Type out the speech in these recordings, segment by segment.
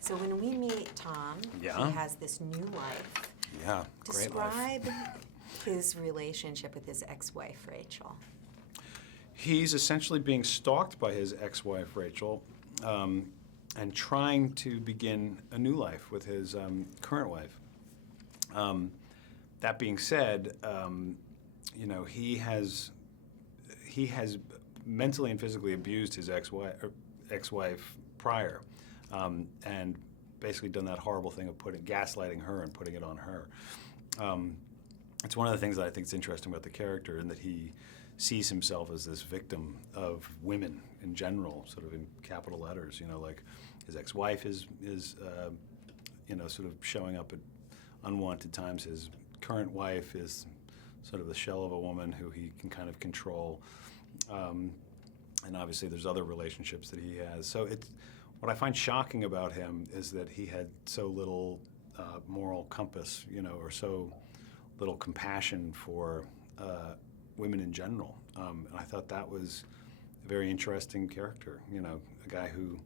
So when we meet Tom, Yeah. he has this new life. Yeah, great life. Describe his relationship with his ex-wife, Rachel. He's essentially being stalked by his ex-wife, Rachel, and trying to begin a new life with his current wife. That being said, you know, he has mentally and physically abused his ex-wife prior, and basically done that horrible thing of gaslighting her and putting it on her. It's one of the things that I think is interesting about the character, in that he sees himself as this victim of women in general, sort of in capital letters. You know, like his ex-wife is you know, sort of showing up at unwanted times. His current wife is sort of the shell of a woman who he can kind of control. And obviously there's other relationships that he has. So what I find shocking about him is that he had so little moral compass, you know, or so little compassion for women in general. And I thought that was a very interesting character, you know, a guy who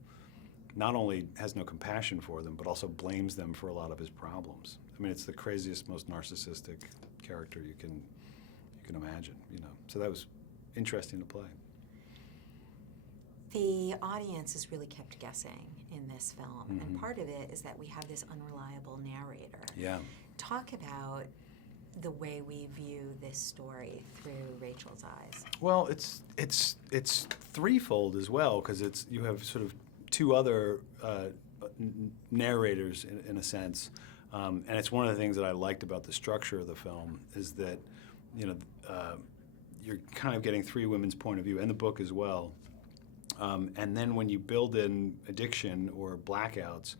not only has no compassion for them, but also blames them for a lot of his problems. I mean, it's the craziest, most narcissistic character you can imagine, you know. So that was interesting to play. The audience is really kept guessing in this film, Mm-hmm. and part of it is that we have this unreliable narrator. Yeah. Talk about the way we view this story through Rachel's eyes. Well, it's threefold as well, because you have sort of two other narrators in a sense, and it's one of the things that I liked about the structure of the film, is that, you know, you're kind of getting three women's point of view, and the book as well. And then when you build in addiction or blackouts,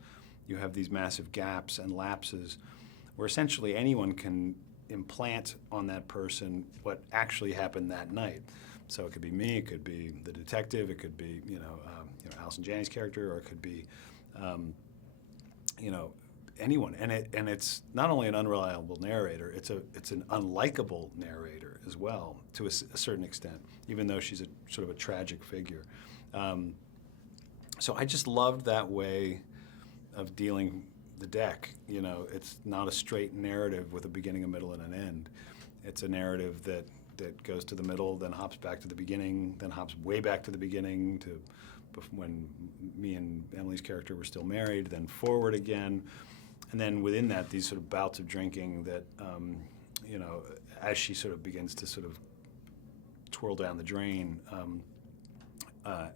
you have these massive gaps and lapses where essentially anyone can implant on that person what actually happened that night. So it could be me, it could be the detective, it could be, you know, Allison Janney's character, or it could be, you know, anyone. And it's not only an unreliable narrator, it's an unlikable narrator as well, to a certain extent, even though she's a sort of a tragic figure. So I just loved that way of dealing the deck. You know, it's not a straight narrative with a beginning, a middle, and an end. It's a narrative that goes to the middle, then hops back to the beginning, then hops way back to the beginning to when me and Emily's character were still married, then forward again. And then within that, these sort of bouts of drinking that, you know, as she sort of begins to sort of twirl down the drain,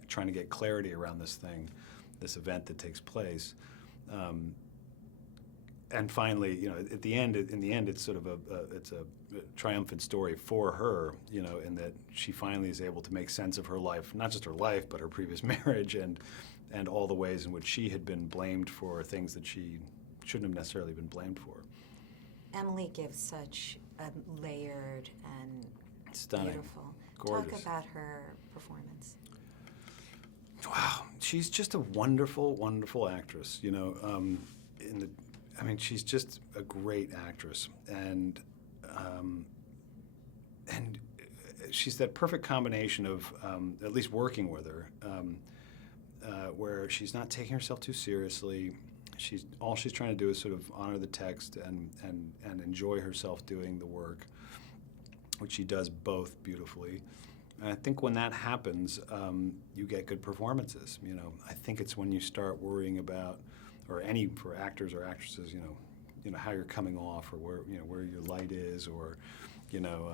trying to get clarity around this event that takes place. And finally, you know, in the end, it's sort of it's a triumphant story for her, you know, in that she finally is able to make sense of her life, not just her life, but her previous marriage and all the ways in which she had been blamed for things that she shouldn't have necessarily been blamed for. Emily gives such a layered and Stunning. beautiful. Gorgeous. Talk about her performance. Wow, she's just a wonderful, wonderful actress. You know, I mean, she's just a great actress, and she's that perfect combination of at least working with her, where she's not taking herself too seriously. She's trying to do is sort of honor the text and enjoy herself doing the work, which she does both beautifully. And I think when that happens, you get good performances. You know, I think it's when you start worrying about, or for actors or actresses, you know how you're coming off, or where your light is, or you know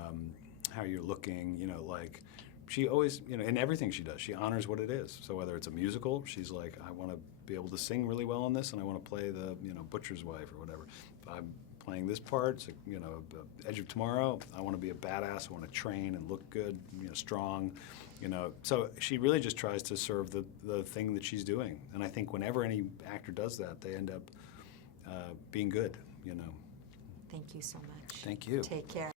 how you're looking. You know, like she always, you know, in everything she does, she honors what it is. So whether it's a musical, she's like, I want to be able to sing really well in this, and I want to play the, you know, butcher's wife or whatever. If I'm playing this part, it's, you know, Edge of Tomorrow, I want to be a badass, I want to train and look good, you know, strong, you know. So she really just tries to serve the thing that she's doing. And I think whenever any actor does that, they end up being good, you know. Thank you so much. Thank you. Take care.